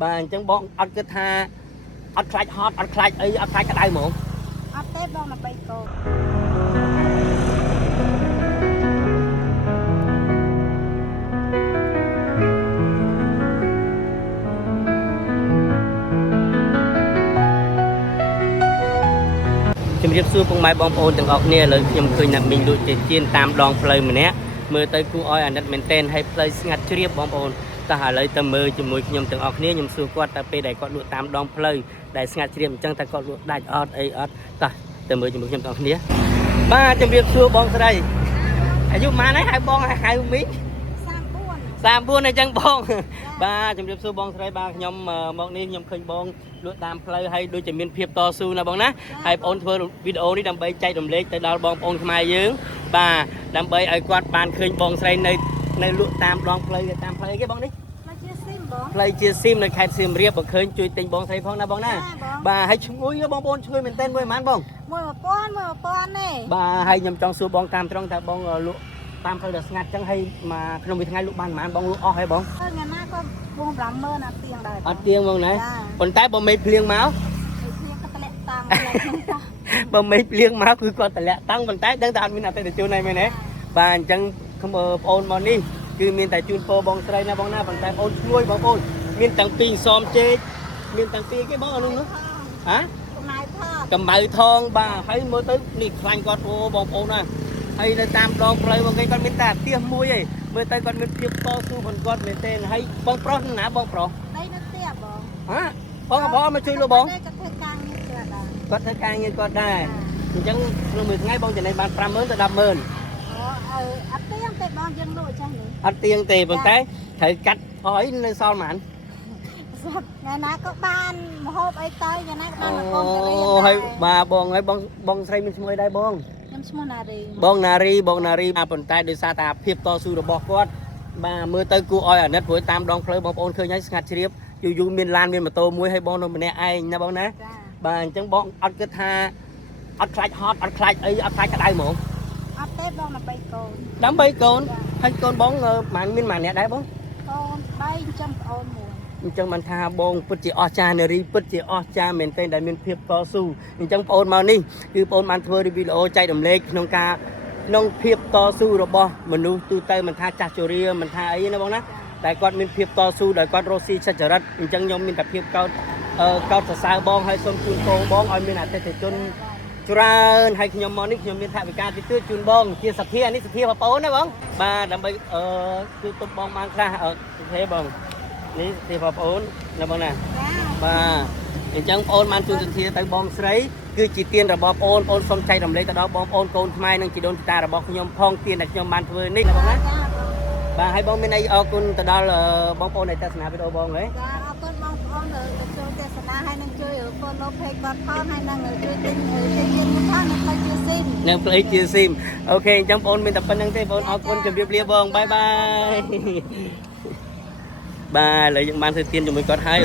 bà chẳng bọn ăn cái tha ăn khai hot ăn khai ấy ăn khai cái đai mổ ăn tết bọn là bay cô chấm riêng xưa phong mai bom ôn từng ọt nè lời nhầm cười nằm mình đội chiên tam đòn play mà nè mưa tới cú oi anh đặt maintain hay play ngặt riêng bom ôn taหาเลยตะมือจมูกยมទាំងអស់គ្នាខ្ញុំសួរគាត់តែពេលដែលគាត់លក់តាមដងផ្លូវដែលស្ងាត់ជ្រាបអញ្ចឹងតែគាត់លក់ដាច់អត់អីអត់តោះតើមើលជាមួយខ្ញុំទាំងអស់គ្នាបាទជំរាបសួរបងស្រីអាយុប៉ុន្មានហើយហៅបងហៅមីង34អញ្ចឹងបងបាទជំរាបសួរបងស្រីបាទខ្ញុំមកនេះខ្ញុំឃើញបងលក់តាមផ្លូវហើយដូចជាមានភាពតស៊ូណាបងណាហើយបងធ្វើវីដេអូនេះដើម្បីចែករំលែកទៅដល់បងប្អូនខ្មែរយើងបាទដើម្បីឲ្យគាត់បានឃើញបងស្រីនៅលក់តាមដងផ្លូវតាមផ្លូវគេបងនេះផ្លូវជាស៊ីមនៅខេត្តសៀមរាបបើឃើញជួយទិញបងស្រីផងណាបងណាបាទហើយឈ្ងុយបងប្អូនជួយមែនតើមួយប៉ុន្មានបង1000ទេបាទហើយខ្ញុំចង់សួរបងតាមត្រង់ថាបងលក់តាមផ្លូវដែលស្ងាត់ចឹងហើយមកក្នុងមួយថ្ងៃលក់បានប៉ុន្មានបងលក់អស់ហើយបងថ្ងៃណាក៏វង50000អត់ទៀងដែរអត់ទៀងបងណាប៉ុន្តែបើមេឃភ្លៀងមកបើមេឃភ្លៀងមកគឺគាត់តម្លាក់តាំងប៉ុន្តែដឹងតែអត់មានអតិថិជនហើយមែនទេបាទអញ្ចឹងខ្ញុំបងប្អូនមកនេះគឺមានតែជូនពរបងស្រីណាបងណាប៉ុន្តែបងជួយបងប្អូនមានទាំងពីរសំជែកមានទាំងពីរគេបងអនុនោះហ៎កំបៅថងបាទហើយមើលទៅនេះខ្លាញ់គាត់អូបងប្អូនណាហើយនៅតាមដងផ្លូវបងគេគាត់មានតែផ្ទះមួយឯងមើលទៅគាត់មានភាពតស៊ូផងគាត់មែនទេហើយបងប្រុសណាបងប្រុសđây nó tiệpបងហ៎បងប្រុសមកជួយលោកបងគាត់ធ្វើការងារគាត់ធ្វើការងារគាត់ដែរអញ្ចឹងក្នុងមួយថ្ងៃបងចំណេញបាន50000ទៅ100,000អត់ទៀងទេបងយើងលក់ចាស់នេះអត់ទៀងទេប៉ុន្តែត្រូវកាត់អស់នៅសល់ប៉ុន្មានថ្ងៃណាក៏បានម្ហូបអីទៅថ្ងៃណាក៏បានមកកុំទៅរៀនអូហើយបាទបងហើយបងស្រីមានឈ្មោះអីដែរបងខ្ញុំឈ្មោះណារីបងណារីបាទប៉ុន្តែដោយសារតែភាពតស៊ូរបស់គាត់បាទមើលទៅគួរឲ្យអាណិតព្រោះតាមដងផ្លូវបងប្អូនឃើញហើយស្ងាត់ជ្រាបយូរមានឡានមានម៉ូតូមួយហើយបងនៅម្នាក់ឯងណាបងណាបាទអញ្ចឹងបងអត់គិតថាអត់ខ្លាចហត់អត់ខ្លាចអីអត់ខ្លាចក្តៅហ្មងអត់ទេបងដើម្បីកូនហើយកូនបងមានម៉ានអ្នកដែរបងកូន3ចំប្អូនមួយអញ្ចឹងបានថាបងពិតជាអស្ចារ្យនារីពិតជាអស្ចារ្យមែនទែនដែលមានភាពតស៊ូអញ្ចឹងបងអូនមកនេះគឺបងអូនបានធ្វើវីដេអូចែករំលែកក្នុងភាពតស៊ូរបស់មនុស្សទូទៅមិនថាចាស់ជរាមិនថាអីណាបងណាតែគាត់មានភាពតស៊ូដោយគាត់រស់ស៊ីចិត្តចរិតអញ្ចឹងខ្ញុំមានតែភាពកោតសរសើរបងហើយសូមជូនពរបងឲ្យមានអតិថិជនច្រើនហើយខ្ញុំមកនេះខ្ញុំមានថវិកាតិចតួចជូនបងជាសទ្ធានេះសទ្ធាបងប្អូនណាបងបាទដើម្បីជួយទុំបងបានខ្លះសទ្ធាបងនេះសទ្ធាបងប្អូនណាបងណាបាទអញ្ចឹងបងប្អូនបានជូនសទ្ធាទៅបងស្រីគឺជាទានរបស់បងប្អូនសូមចែករំលែកទៅដល់បងប្អូនកូនខ្មែរនិងជីដូនជីតារបស់ខ្ញុំផងទានដែលខ្ញុំបានធ្វើនេះណាបងណាបាទហើយបងមានអីអរគុណទៅដល់បងប្អូនដែលទស្សនាវីដេអូបងហ៎ចាអរគុណបងប្អូនដែលចូលទស្សនាហើយនឹងជួយ follow page គាត់ផងហើយនឹងជួយទិញផងនៅផ្លូវជាស៊ីមនៅផ្លូវជាស៊ីមអូខេអញ្ចឹងបងប្អូនមានតែប៉ុណ្្នឹងទេបងប្អូនអរគុណជម្រាបលាបងបាយបាយបាទឥឡូវយើងបានធ្វើទានជាមួយគាត់ហើយ